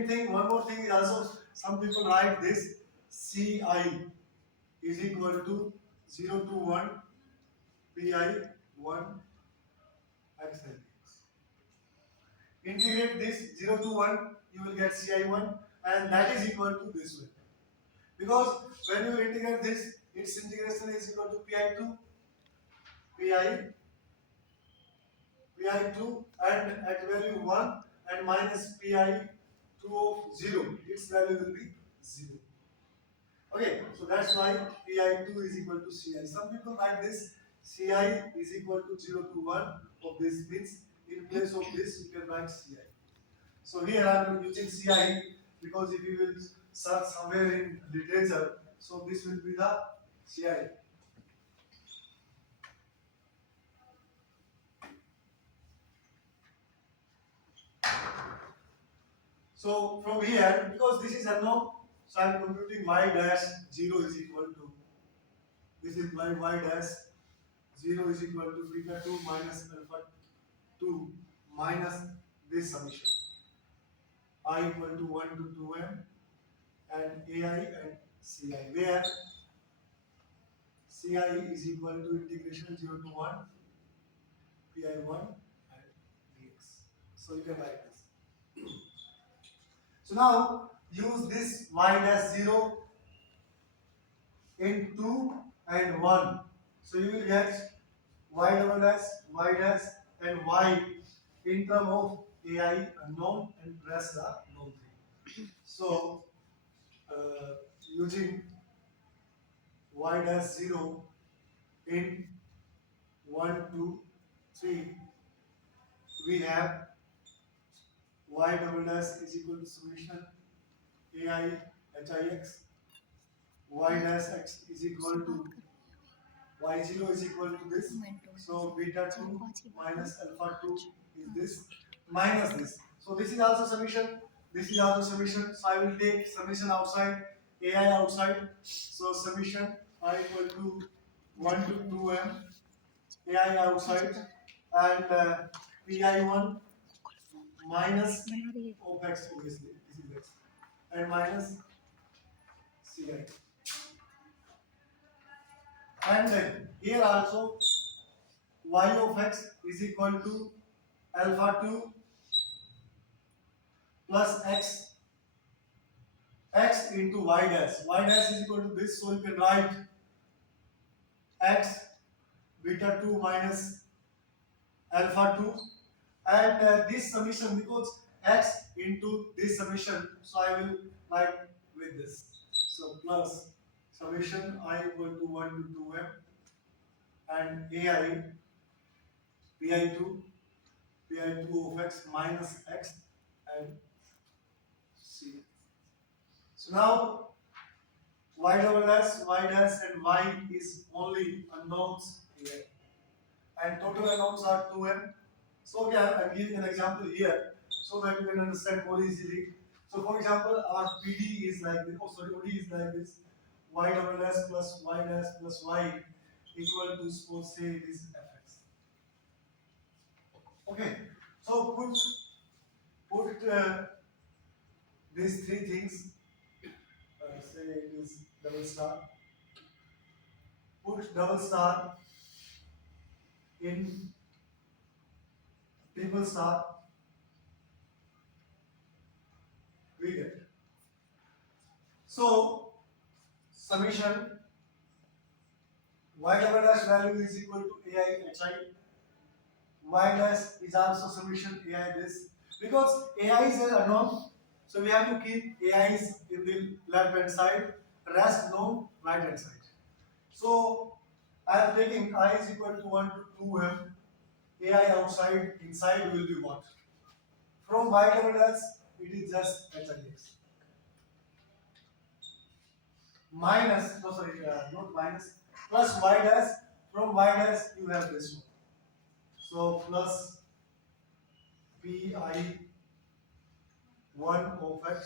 second thing, one more thing is also some people write this Ci is equal to 0 to 1 pi 1 x L. Integrate this 0 to 1, you will get Ci1 and that is equal to this way. Because when you integrate this, its integration is equal to pi2, pi2 and at value 1 and minus pi2 of 0, its value will be 0. Okay, so that's why pi2 is equal to Ci. Some people like this Ci is equal to 0 to 1 of this means in place of this you can write Ci. So here I am using Ci because if you will search somewhere in literature, so this will be the Ci. So from here, because this is unknown, so I am computing y dash 0 is equal to, this is my y dash 0 is equal to beta 2 minus alpha 2 minus this summation. I equal to 1 to 2m and ai and ci, where ci is equal to integration 0 to 1 pi1 and dx. So you can write this. So now use this y dash 0 in 2 and 1. So you will get y double dash and y in term of ai unknown and rest are known thing. So using y dash 0 in 1, 2, 3, we have y double dash is equal to summation ai hix, y dash x is equal to y0 is equal to this, so beta 2 minus alpha 2 is this minus this. So this is also summation, this is also summation, so I will take summation outside, ai outside, so summation I equal to 1 to 2m, ai outside, and pi1 minus of x, obviously this is x, and minus ci. And then here also y of x is equal to alpha 2 plus x into y dash. Y dash is equal to this, so you can write x beta 2 minus alpha 2 and this summation, because x into this summation, so I will write with this. So plus summation I equal to 1 to 2m and ai pi2 of x minus x and c. So now y double dash and y is only unknowns here and total unknowns are 2m. So again I'm giving an example here so that you can understand more easily. So for example our PD is like this, OD is like this, y double dash plus y equal to suppose say it is fx. Okay, so put these three things, say it is double star, put double star in triple star, we get. So summation y double dash value is equal to ai hi, y dash is also summation ai this, because ai is an unknown, so we have to keep ai's in the left hand side, rest known right hand side. So I am taking I is equal to 1 to 2m, ai outside, inside will be what? From y double dash it is just hix minus, no sorry, not minus, plus y dash, from y dash you have this one. So plus pi 1 of x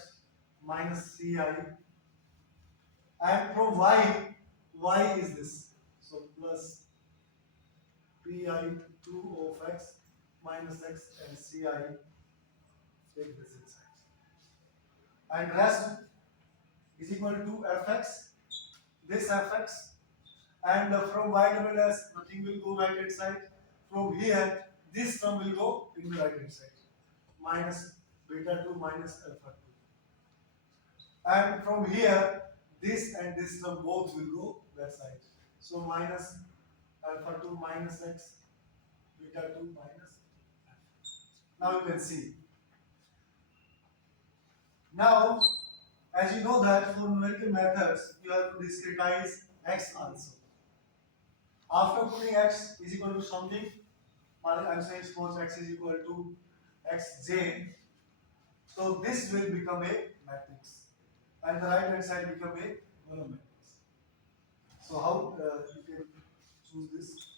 minus ci, and from y is this, so plus pi 2 of x minus x and ci, take this inside. and rest is equal to fx, this fx, and from y double s nothing will go right hand side. From here this term will go in the right hand side, minus beta 2 minus alpha 2, and from here this and this term both will go that side. So minus alpha 2 minus x beta 2 minus alpha. Now you can see. Now, as you know that for numerical methods, you have to discretize x also. After putting x is equal to something, I'm saying suppose x is equal to xj, so this will become a matrix, and the right hand side become a column matrix. So how you can choose this?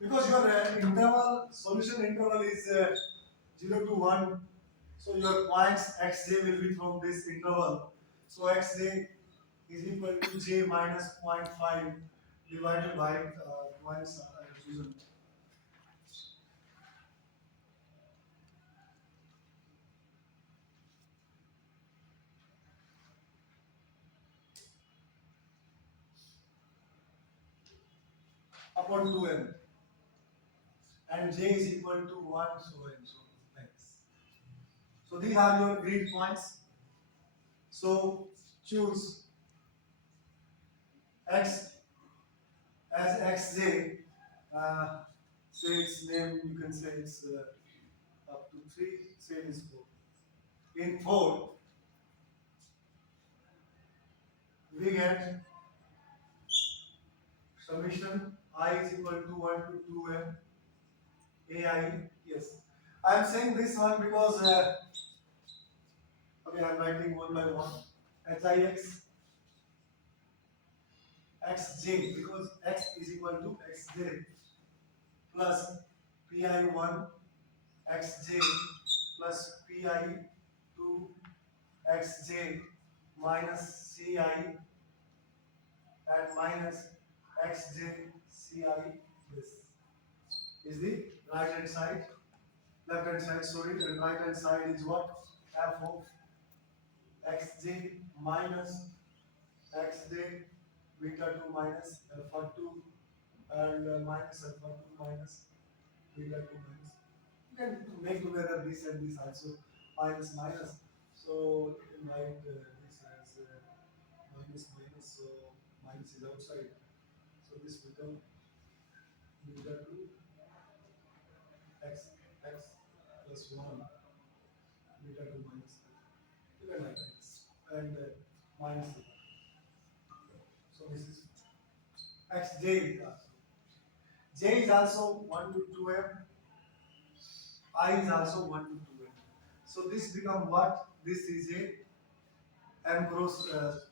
Because your interval solution interval is 0 to 1, so your points xj will be from this interval. So xj is equal to j minus 0.5 divided by points chosen upon 2m, and j is equal to 1, so and so thanks. So these are your grid points. So choose x as xj. Uh, say its name, you can say it's up to 3, say it is 4. In 4, we get summation I is equal to 1 to 2m ai. Yes, I am saying this one because okay, I am writing one by one. Hix xj, because x is equal to xj plus pi1 xj plus pi2 xj minus ci and minus xj ci. This is the right hand side, left hand side, sorry, and right hand side is what? F of xj minus xj beta 2 minus alpha 2 and minus alpha 2 minus beta 2 minus. You can make together this and this also, minus minus. So you can write this as minus minus, so minus is outside. So this become beta 2 x plus 1 beta 2 minus alpha. You can write like this and minus alpha. So this is xj is also. J is also 1 to 2m, I is also 1 to 2m. So this become what? This is a m cross,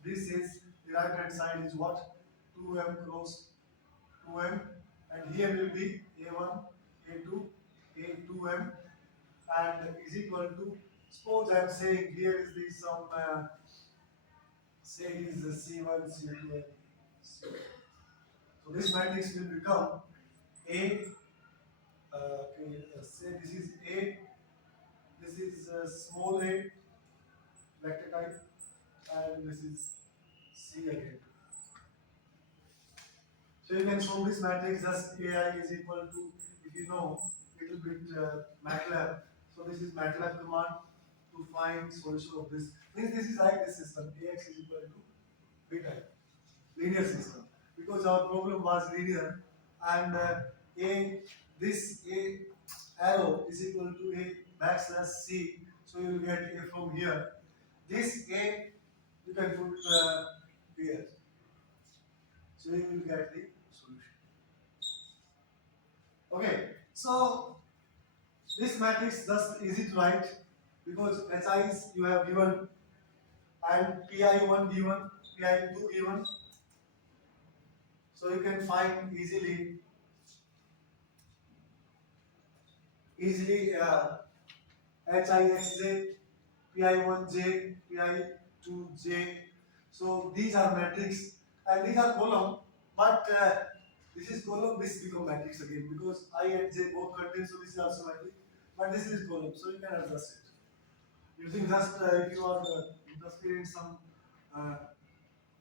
this is the right hand side is what? 2m cross 2m, and here will be a1, a2, a2m, and is equal to, suppose I am saying here is the some, say it is the c1, c2, and c2. So this matrix will become a, okay, say this is a, this is small a vector type, and this is C again. So you can show this matrix as AI is equal to, if you know little bit MATLAB. So this is MATLAB command to find solution of this. This is like this system. AX is equal to B type, linear system. Because our problem was linear, and A, this A arrow is equal to A backslash C. So you will get A from here. This A you can put here. So you will get the solution. Okay, so this matrix thus is it right? Because HIs you have given and PI1 given, PI2 given. So you can find easily HIXJ, pi1j, pi2j. So these are matrix and these are column, but this is column, this become matrix again because I and j both contain, so this is also matrix, but this is column, so you can adjust it. Using just if you are interested in some uh,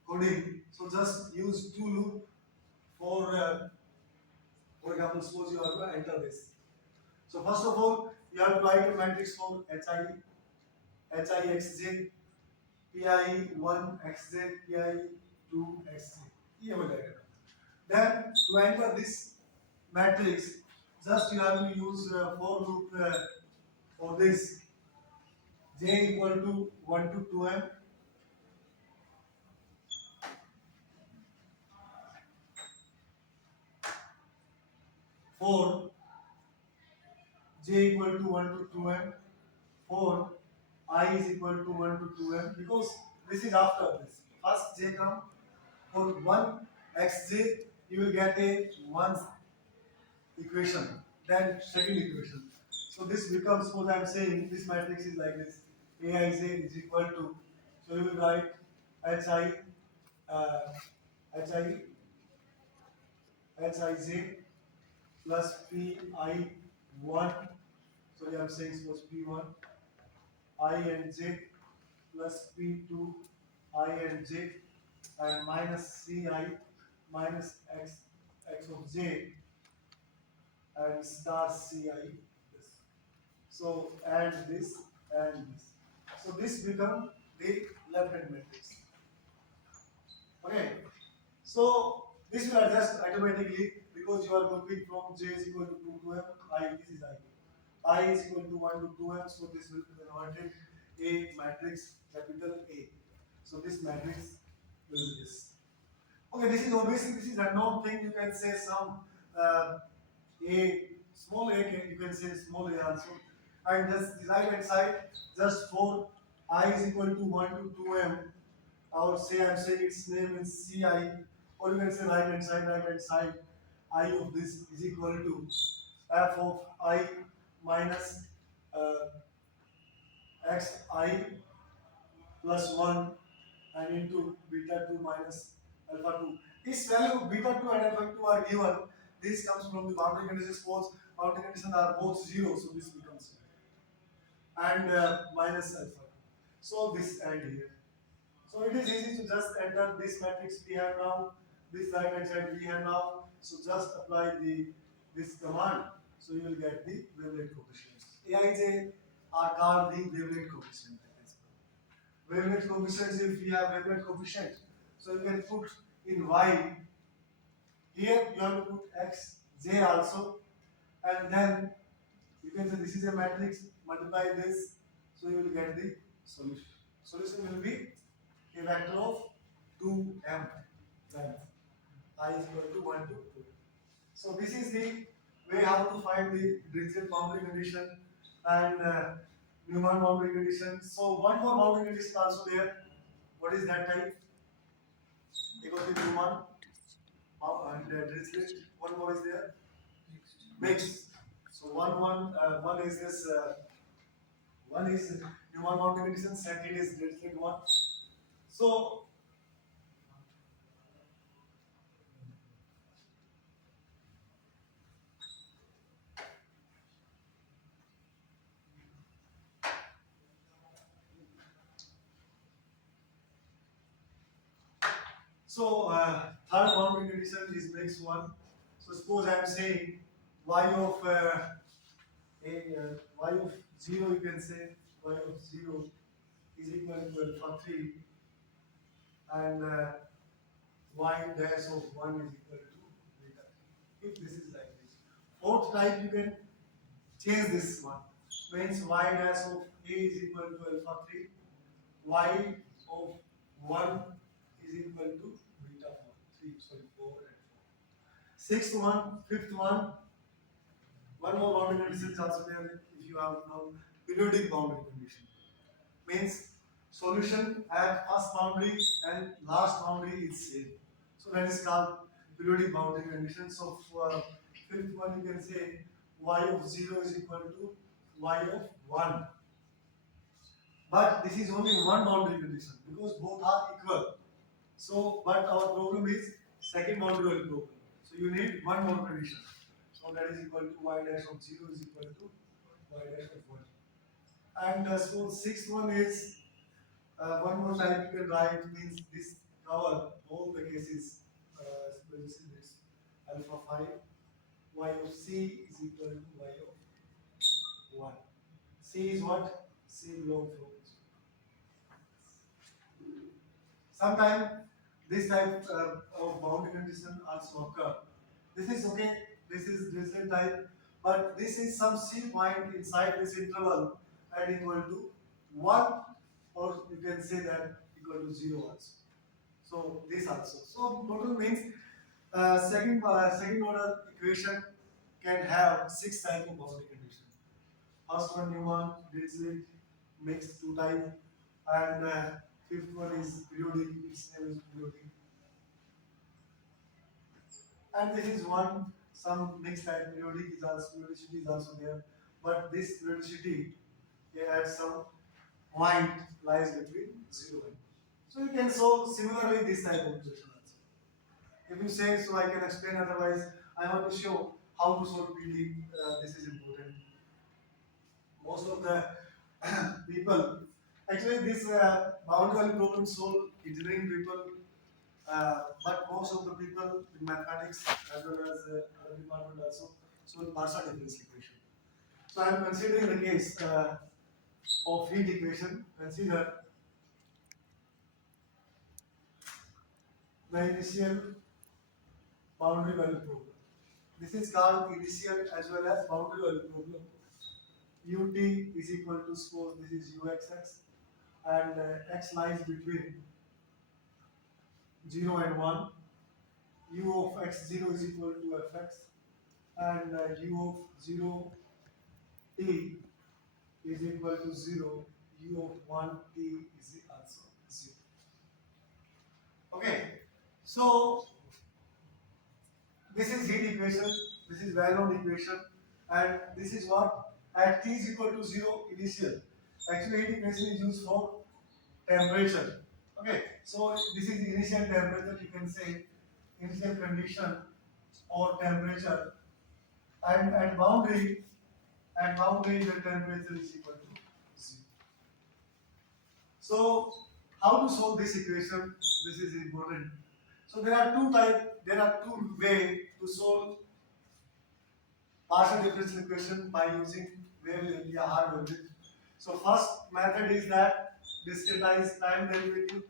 coding, so just use two loop for example, suppose you have to enter this. So first of all, you have to write a matrix for hixj, pi1 xj, pi2 xj. ये हो जाएगा. Then to enter this matrix, just you have to use for loop for this j equal to 1 to 2m, for j equal to 1 to 2m, for I is equal to 1 to 2m, because this is after this. First j come, for 1 xj you will get a 1 equation, then second equation. So this becomes what I am saying, this matrix is like this. Aij is equal to, so you will write hi uh, hi hij plus pi1, sorry I am saying suppose p1 I and j plus p2 I and j, and minus ci minus x of j and star ci this. So add this and this. So this become the left hand matrix. Okay. So this will adjust automatically because you are moving from j is equal to 2 to m. This is I is equal to 1 to 2m. So this will be converted a matrix capital A. So this matrix will be this. Okay, this is obviously this is unknown thing. You can say some uh, a small a you can say small a also, and just the right hand side just for I is equal to 1 to 2m, or say I'm saying its name is ci, or you can say right hand side I of this is equal to f of I minus uh, xi plus 1 and into beta 2 minus alpha 2. This value beta 2 and alpha 2 are given. This comes from the boundary conditions. Suppose boundary conditions are both 0, so this becomes 0. And minus alpha 2. So this and here. So it is easy to just enter this matrix we have now, this right hand side we have now. So just apply the this command. So you will get the wavelet coefficients. Aij are called the wavelet coefficient. Wavelet coefficients, if we have wavelet coefficient, so you can put in y. Here you have to put x, j also, and then you can say this is a matrix, multiply this, so you will get the solution. Solution will be a vector of 2m, then I is equal to 1 to 2. So this is the way how to find the Dirichlet boundary condition and Newman boundary condition. So one more boundary condition also there. What is that type? Because the Newman and Dirichlet. One more is there. Mixed. So one is this. One is Newman boundary condition. Second is Dirichlet one. So third boundary condition is mixed one. So suppose I am saying y of y of 0, you can say y of 0 is equal to alpha 3, and y dash of 1 is equal to beta 3. If this is like this. Fourth type, you can change this one. Means y dash of a is equal to alpha 3, y of 1 is equal to beta 4. 3, sorry, 4 and 4. Sixth one, fifth one more boundary condition is also there if you have now periodic boundary condition. Means solution at first boundary and last boundary is same. So that is called periodic boundary condition. So for fifth one you can say y of 0 is equal to y of 1. But this is only one boundary condition because both are equal. So, but our problem is second boundary value problem. So you need one more condition. So that is equal to y dash of 0 is equal to y dash of 1. And so sixth one is one more type you can write means this cover all the cases. This alpha 5 y of c is equal to y of 1. C is what? C belongs from. Sometimes this type of boundary condition also occur. This is okay, this is different type, but this is some C point inside this interval and equal to 1, or you can say that equal to 0 also. So this also. So total means second order equation can have 6 type of boundary condition. First one Newman, Dirichlet, mixed two type, and fifth one is periodic, its name is periodic. And this is one, some mixed type periodic is also, periodicity is also there, but this periodicity at some point lies between 0 and 1. So you can solve similarly this type of equation also. If you say so, I can explain, otherwise I want to show how to solve PD, this is important. Most of the people, actually this boundary value problem solve engineering people, but most of the people in mathematics as well as other department also solve partial differential equation. So I am considering the case of heat equation. Consider the initial boundary value problem. This is called initial as well as boundary value problem. Ut is equal to, suppose this is uxx, and x lies between 0 and 1. U of x0 is equal to fx, and u of 0 t is equal to 0. U of 1 t is also 0. Okay, so this is heat equation, this is well-known equation, and this is what at t is equal to 0 initial. Actually, heat equation is used for temperature. Okay, so this is the initial temperature, you can say initial condition or temperature, and at boundary the temperature is equal to 0. So how to solve this equation? This is important. So there are two ways to solve partial differential equation by using wavelength or hard wavelength. So first method is that discretize time derivative,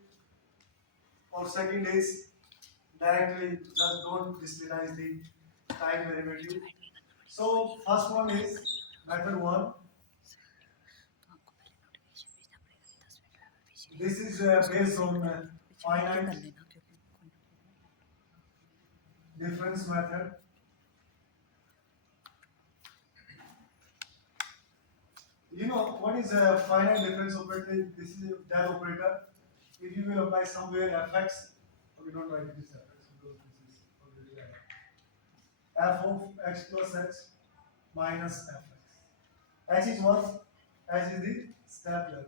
or second is directly just don't discretize the time derivative. So first one is method 1. This is based on finite difference method. You know what is a finite difference operator? This is a del operator. If you will apply somewhere fx, we don't write this fx because this is already f of x plus x minus fx. H is what? H is the step level.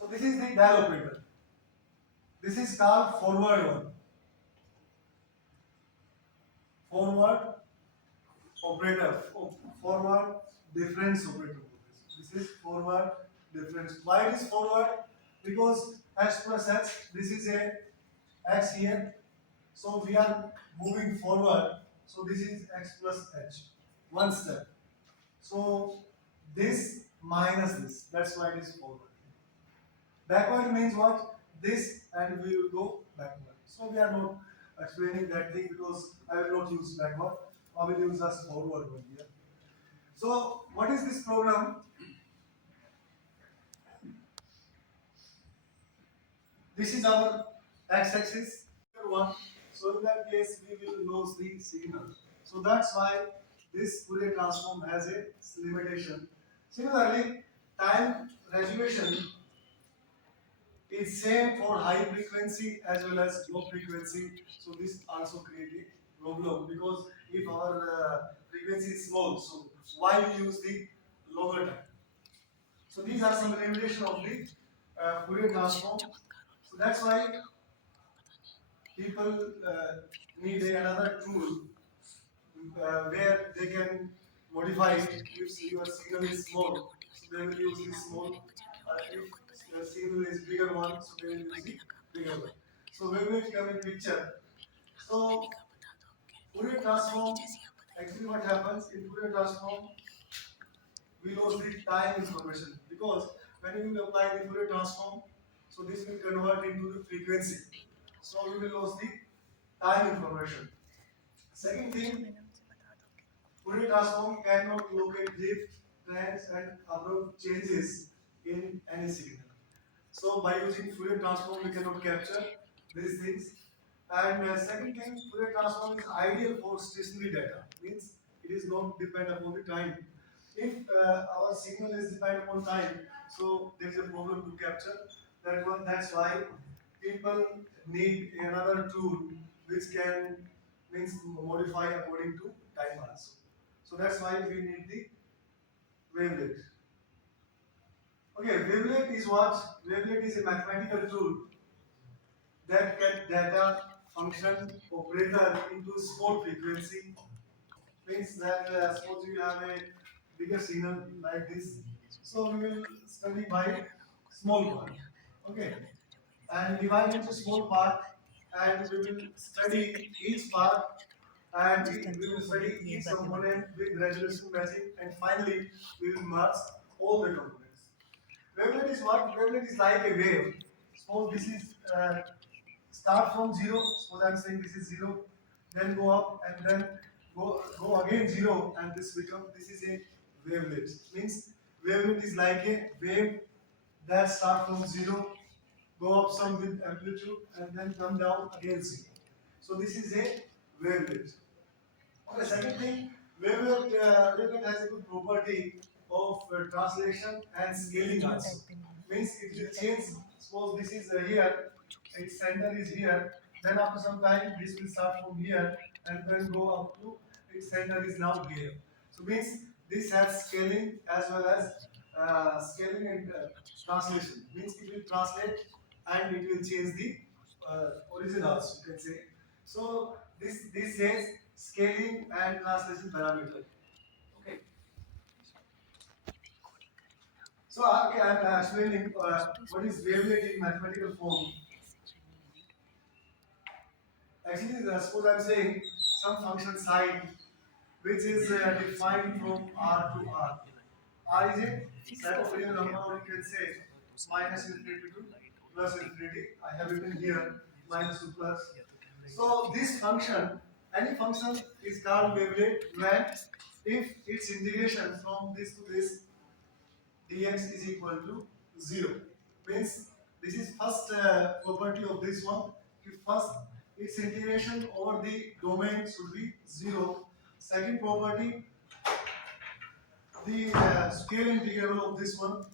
So this is the del operator. This is called forward one. Forward operator. Forward difference operator. This is forward difference. Why it is forward? Because x plus x, this is a x here. So we are moving forward. So this is x plus h. One step. So this minus this. That's why it is forward. Backward means what? This, and we will go backward. So we are not explaining that thing because I will not use backward. I will use as forward one here. So what is this program? This is our x-axis one. So in that case, we will lose the signal. So that's why this Fourier transform has a limitation. Similarly, time resolution is same for high frequency as well as low frequency. So this also create a problem because if our frequency is small, so why we use the longer time. So these are some limitation of the Fourier transform. So that's why people need another tool where they can modify it if your signal is small. So they will use the small. If the signal is bigger one, so they will use the bigger one. So wavelength come in picture. So Fourier transform. Actually, what happens in Fourier transform? We lose the time information because when we will apply the Fourier transform, so this will convert into the frequency. So we will lose the time information. Second thing, Fourier transform cannot locate drift, trends, and abrupt changes in any signal. So by using Fourier transform, we cannot capture these things. And second thing, Fourier transform is ideal for stationary data. Means it is not dependent upon the time. If our signal is dependent upon time, so there is a problem to capture that one. That's why people need another tool which can means modify according to time also. So that's why we need the wavelet. Okay, wavelet is what? Wavelet is a mathematical tool that can data function operator into small frequency. Means that suppose you have a bigger signal like this, so we will study by small part. Okay, and divide into small part, and we will study each part, and we will study each component with resolution matching, and finally we will merge all the components. Wavelet is what? Wavelet is like a wave. Suppose this is start from zero. Suppose I'm saying this is zero, then go up and then go again zero, and this is a wavelet. Means wavelet is like a wave that start from zero, go up some with amplitude, and then come down again zero. So this is a wavelet. Okay, second thing, wavelet has a good property of translation and scaling also. Means it will change. Suppose this is here, its center is here. Then after some time, this will start from here and then go up to its center is now here. So means this has scaling as well as scaling and translation. Means it will translate and it will change the origin also. You can say. So this says scaling and translation parameter. Okay. So okay, I'm explaining what is wavelet in mathematical form. Actually, suppose I'm saying some function psi which is defined from R to R. R is a set of real number, or you can say minus infinity to plus infinity. I have written here minus to plus. So this function, any function is called wavelet when if its integration from this to this dx is equal to 0. Means this is first property of this one. If first its integration over the domain should be 0. Second property, the scale integral of this one.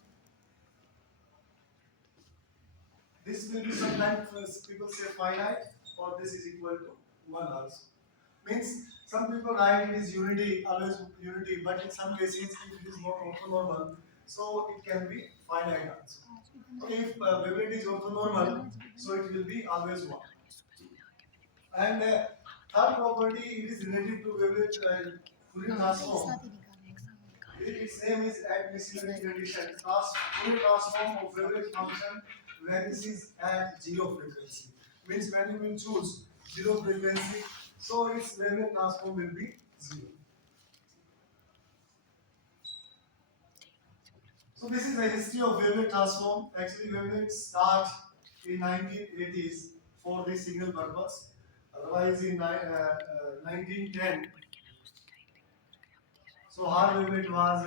This will be sometimes people say finite, or this is equal to 1 also. Means some people write it is unity, always unity, but in some cases if it is not orthonormal, so it can be finite also. Okay, if wavelet is orthonormal, so it will be always 1. And third property, it is related to wavelet Fourier transform. Its name is admissibility condition. Fourier transform of wavelet function vanishes at zero frequency. Means when you will choose zero frequency, so its wavelet transform will be zero. So this is the history of wavelet transform. Actually, wavelets start in 1980s for the signal purpose. Otherwise, in 1910, so hard wavelet was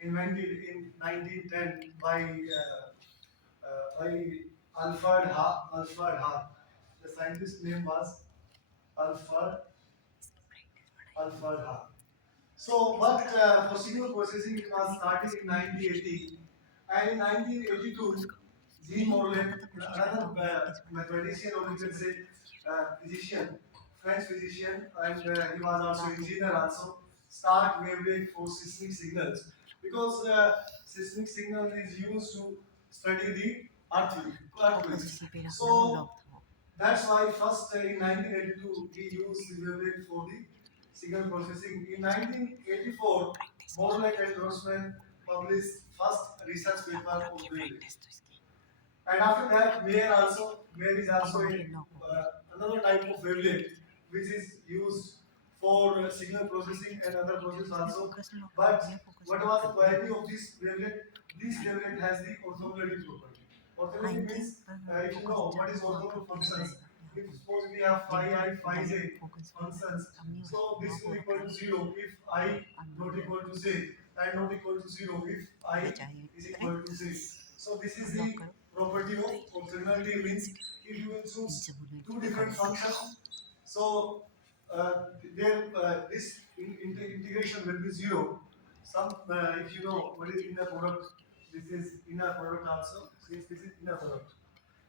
invented in 1910 by Alfred Hart. The scientist name was Alfred Hart. So, but for signal processing, it was started in 1980, and in 1982, Jean Morlet, another mathematician, or you can say physician, French physician, and he was also engineer also, start wavelet for seismic signals. because seismic signal is used to study the earthquakes. So that's why first in 1982 he used the wavelet for the signal processing. In 1984, Morley and Grossman published first research paper on wavelets. And after that, Mayer is also another type of wavelet which is used for signal processing and other processes also. But what was the quality of this wavelet? This wavelet has the orthogonality property. Orthogonality means if you know what is orthogonal functions, if suppose we have phi I, phi j functions, so this will equal to 0 if I not equal to z and not equal to 0 if I is equal to z. So this is the property of orthogonality means if you will choose two different functions, so their this integration will be 0. Some if you know what is inner product, this is inner product also since this is inner product.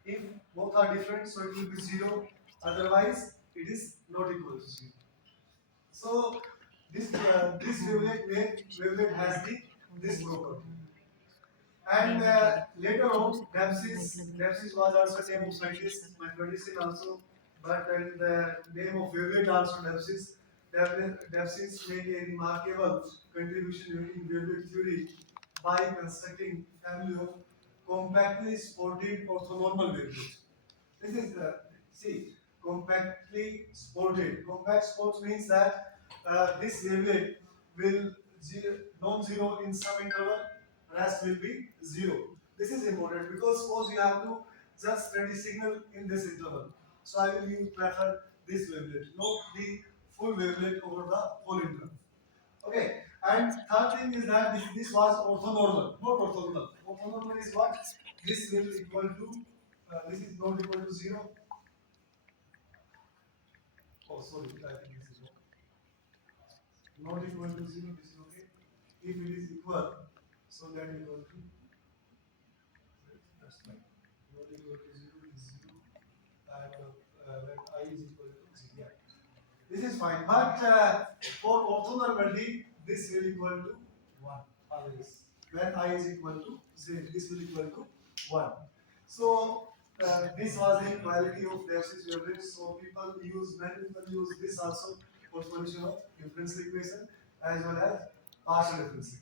If both are different, so it will be 0. Otherwise, it is not equal to 0. So this wavelet has the this property. And later on, Dempsey was also name of scientist, mathematician also, but the name of wavelet also Dempsey. Dempsey made a remarkable contribution in wavelet theory by constructing family of compactly supported orthonormal wavelets. This is see compactly supported. Compact support means that this wavelet will non-zero in some interval, rest will be zero. This is important because suppose you have to just study signal in this interval. So I will use prefer this wavelet, not the full wavelet over the whole interval. Okay, and third thing is that this was orthonormal, not orthogonal. Orthonormal is what? This will equal to, this is not equal to 0. Oh, sorry, I think this is wrong. Not equal to 0, this is okay. If it is equal, so that equal to, that's fine. Not equal to 0 is 0, and when I is equal to 0, yeah. This is fine, but for orthonormality, this will equal to 1 always. When I is equal to 0, this will equal to 1. So this was the quality of Debs's wavelength. So many people use this also for solution of differential equation as well as partial differential equation.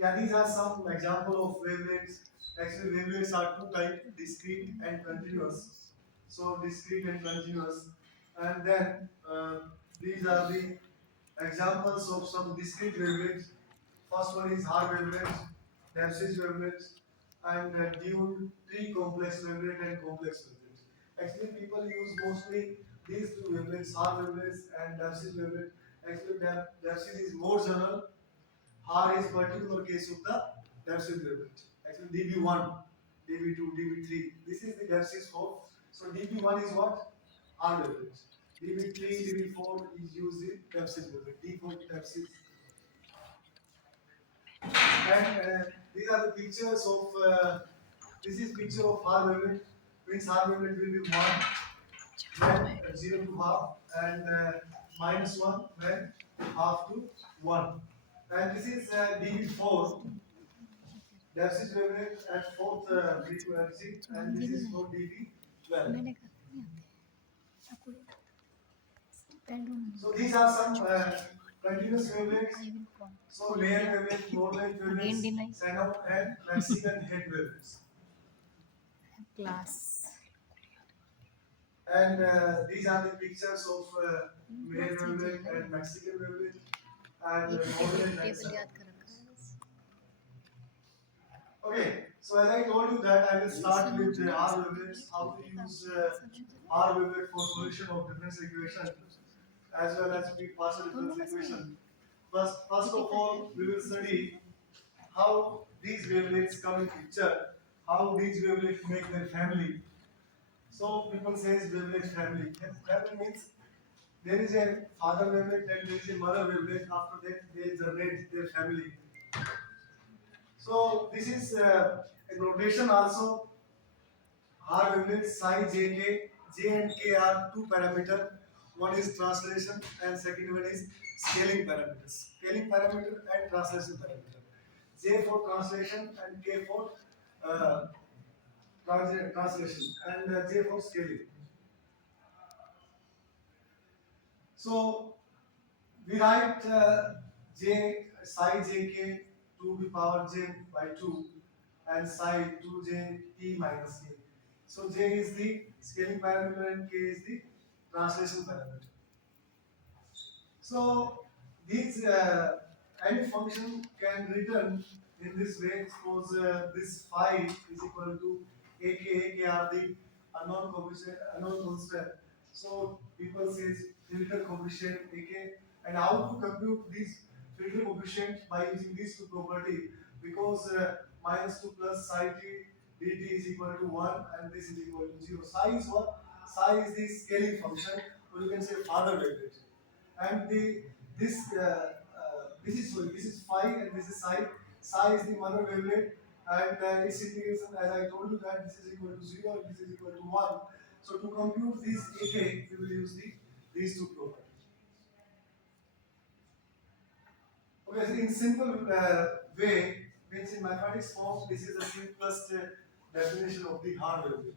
Yeah, these are some example of wavelengths. Actually, wavelengths are two types: discrete and continuous. So discrete and continuous, and then these are the examples of some discrete wavelengths. First one is Haar wavelengths, Debs's wavelengths, and dual complex wavelength and complex wavelengths. Actually, people use mostly these two wavelengths, Haar wavelengths and Debs's wavelength. Actually, Debs's is more general. R is particular case of the Debs's wavelength. Actually, dB1, dB2, dB3. This is the Debs's for. So dB1 is what? R wavelength. dB3, dB4 is used in Debs's wavelength. D4 Debs's. And these are the pictures of. This is picture of R wavelength. Means R wavelength will be 1 when 0 to half and -1 when half to 1. And this is dB4. Depth wavelength at fourth frequency, and this is for dB12. So these are some continuous wavelengths. So Mayer wavelength, Morley wavelengths, Shannon and Mexican head wavelengths. Class. And these are the pictures of Mayer wavelength and Mexican wavelength and Morley and Shannon. Okay, so as I told you that I will start with the R wavelengths, how to use R wavelet for solution of differential equation as well as partial differential equation. First of all, we will study how these wavelets come in picture, how these wavelets make their family. So people says wavelet family. Family means there is a father wavelet and there is a mother wavelet. After that, they generate their family. So this is a notation also. R wavelets psi J and K are two parameter. One is translation and second one is scaling parameters. Scaling parameter and translation parameter. J for translation and K for uh, translation and J for scaling. So we write j psi jk to the power j by 2 and psi 2j t minus k. So j is the scaling parameter and k is the translation parameter. So these any function can return in this way. Suppose this phi is equal to ak are the unknown constant. So people say filter coefficient ak, and how to compute these filter coefficient by using these two property, because minus 2 plus psi t dt is equal to 1 and this is equal to 0. Psi is what? Psi is the scaling function, or you can say father vector, and this is phi and this is psi. Psi is the mother wavelet, and its integration, as I told you, that this is equal to 0 and this is equal to 1. So to compute this AK, we will use these two properties. Okay, so in simple way, means in mathematics form, this is the simplest definition of the hard wavelet.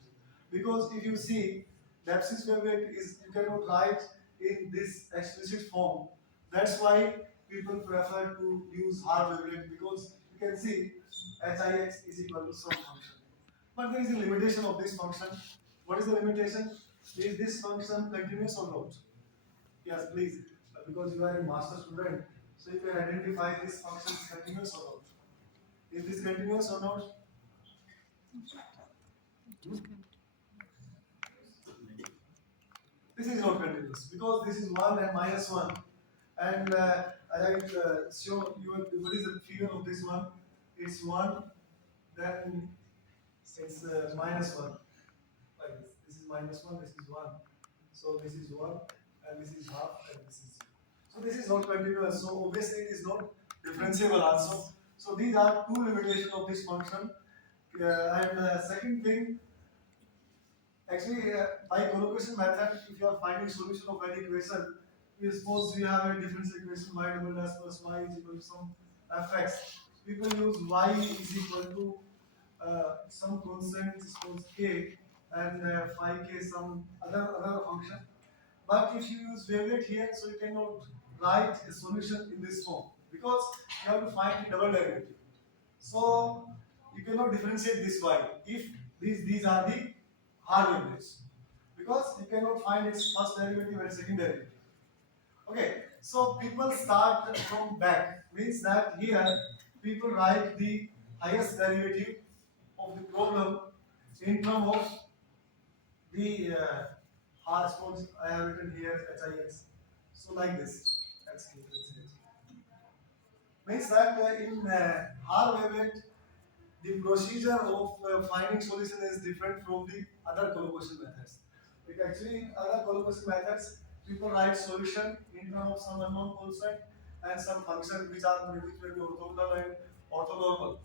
Because if you see, the abscissa wavelet is, you cannot write in this explicit form. That's why people prefer to use hard wavelet, because you can see Hix is equal to some function. But there is a limitation of this function. What is the limitation? Is this function continuous or not? Yes, please. Because you are a master student, so you can identify this function is continuous or not. Is this continuous or not? This is not continuous because this is 1 and minus 1. And as I show you, what is the figure of this one? It's 1, then it's minus 1. Like this. This is minus 1, this is 1. So this is 1, and this is half, and this is 0. So this is not continuous. So obviously it is not differentiable also. So these are two limitations of this function. And second thing, actually, by collocation method, if you are finding solution of any equation, we suppose we have a differential equation y double dash plus y is equal to some fx. People use y is equal to some constant, suppose k, and phi k some other function. But if you use wavelet here, so you cannot write a solution in this form, because you have to find the double derivative. So you cannot differentiate this y if these are the hard wavelets, because you cannot find its first derivative and second derivative. Okay, so people start from back, means that here people write the highest derivative of the problem in terms of the hard spots. I have written here HIX. So like this. That's it. Means that in hard wavelet, the procedure of finding solution is different from the other collocation methods. Because actually in other collocation methods, people write solution in terms of some unknown constant and some function which are which may be orthogonal and orthonormal.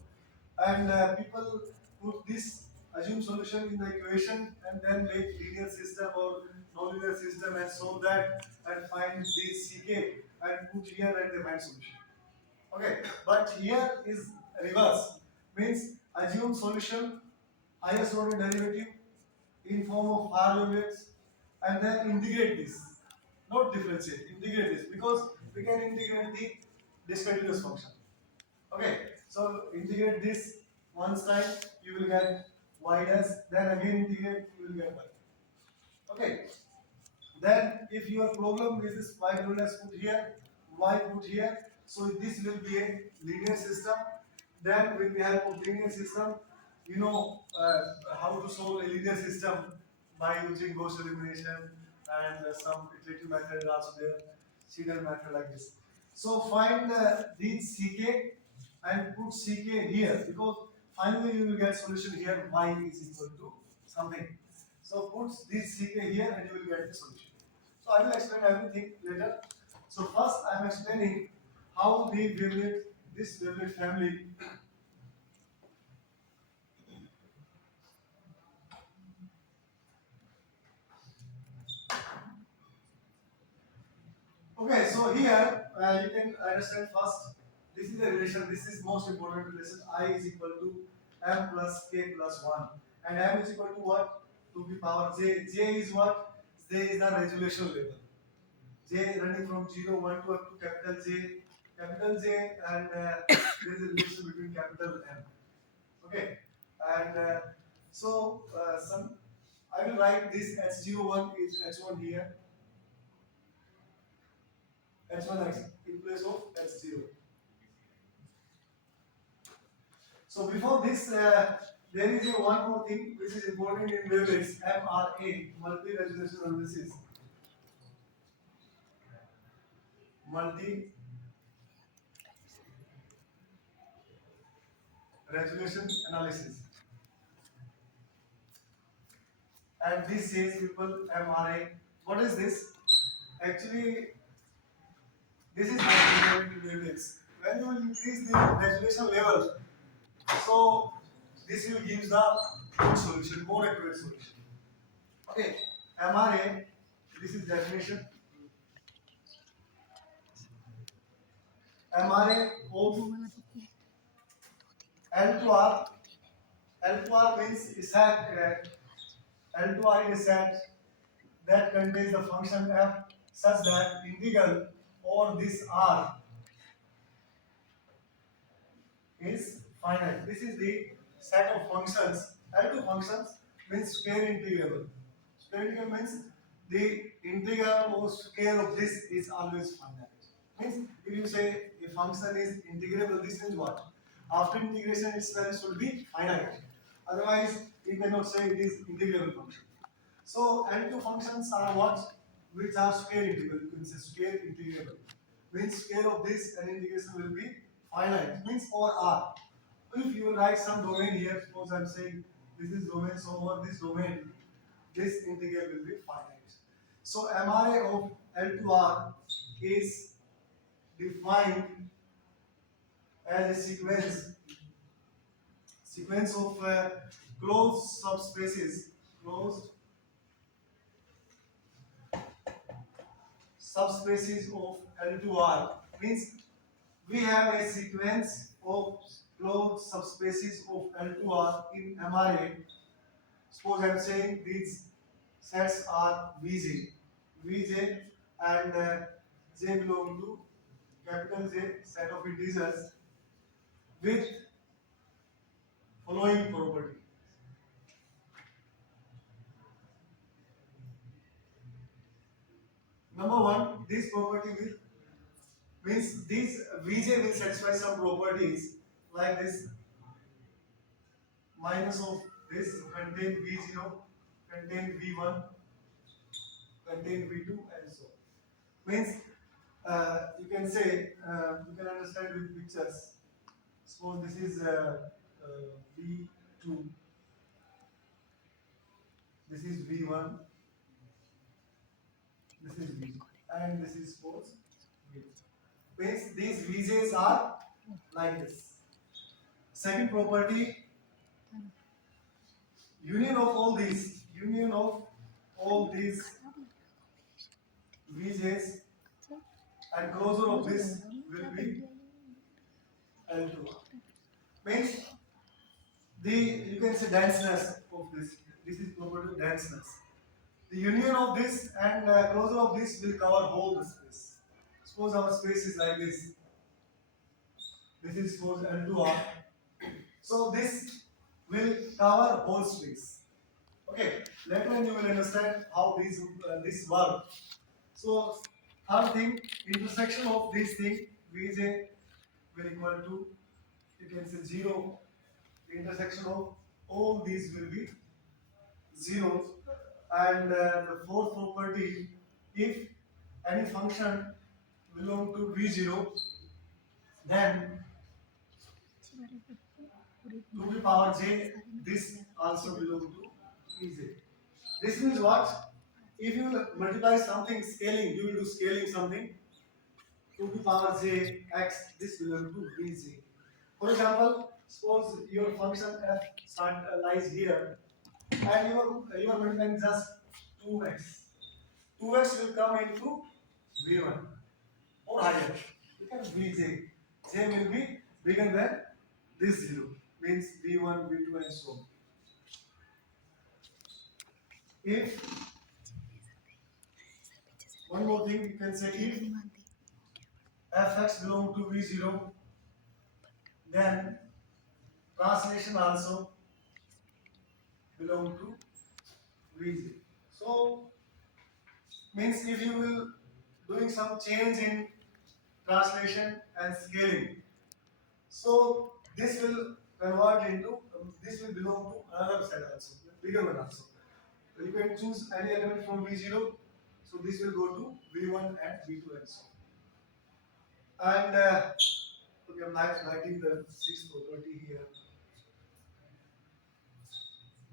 And people put this assume solution in the equation and then make linear system or nonlinear system and solve that and find the CK and put here and they find solution. Okay, but here is reverse. Means assume solution, highest order derivative in form of R wavelets, and then integrate this. Not differentiate, integrate this, because we can integrate the discontinuous function. Okay, so integrate this once time, you will get y dash, then again integrate, you will get y. Okay, then if your problem is this y dash put here, y put here, so this will be a linear system. Then with the help of linear system, you know how to solve a linear system by using Gauss elimination and some iterative method is also there, serial method like this. So find these CK and put CK here, because finally you will get solution here y is equal to something. So put this CK here and you will get the solution. So I will explain everything later. So first I am explaining how the wavelet, this wavelet family Okay, so here you can understand first. This is a relation. This is most important relation. I is equal to m plus k plus 1, and m is equal to what? To the power j. J is what? J is the resolution level. J running from 0, 1 to up to capital J, and there is a relation between capital M. Okay, and some I will write this H01 is H1 here, H1 X in place of H0. So before this, there is a one more thing which is important in wavelets, MRA, multi-resolution analysis. Multi-resolution analysis. And this says people MRA. What is this? Actually, this is what we do in wavelets. When you will increase the resolution level, so this will give the good solution, more accurate solution. Okay, MRA, this is definition. MRA of L2R. L2R means a set. L2R is a set that contains the function f such that integral over this R is finite. This is the set of functions. L2 functions means square integrable. Square integrable means the integral or square of this is always finite. Means if you say a function is integrable, this means what? After integration, its value should be finite. Otherwise, you cannot say it is integrable function. So L2 functions are what? Which are square integral. You can say square integrable. Means square of this and integration will be finite. Means or R. If you write some domain here, suppose I'm saying this is domain, so over this domain, this integral will be finite. So MRA of L2R is defined as a sequence of closed subspaces of L2R. Means we have a sequence of closed subspaces of L2R in MRA. Suppose I am saying these sets are Vj and J belong to capital J set of integers with following property. Number one, this property will means this Vj will satisfy some properties like this minus of this contain V0, contain V1, contain V2 and so on. Means you can say you can understand with pictures. Suppose this is V2, this is V1, this is V2, and this is suppose V2. Means these Vj's are like this. Second property, union of all these Vj's and closure of this will be L2. Means the you can say denseness of this. This is property denseness. The union of this and closure of this will cover whole the space. Suppose our space is like this. This is suppose L2R. So this will cover whole space. Okay. Later on you will understand how this work. So third thing, intersection of this thing Vj will equal to you can say 0. The intersection of all these will be 0. And the fourth property, if any function belong to V0, then 2 to the power j, this also belong to Vj. This means what? If you multiply something scaling, you will do scaling something 2 to the power j x, this belong to Vj. For example, suppose your function f lies here and you are multiplying just 2x. 2x will come into V1. or higher. We can Vj. J will be bigger than this zero. Means V1, V2 and so on. If one more thing you can say, if fx belong to V0, then translation also belong to Vj. So means if you will doing some change in translation and scaling, so this will convert into this will belong to another side also, bigger one also. So you can choose any element from V0, so this will go to V1 and V2 and so on. And okay, I'm writing the sixth property here.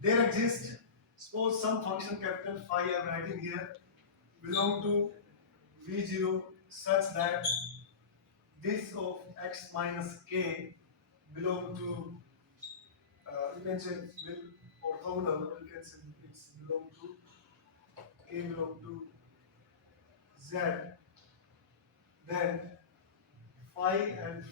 There exists, suppose some function capital phi I'm writing here belong to V0 such that this of x minus k belong to you can say will orthogonal, or you can say it's belong to k belong to z, then phi and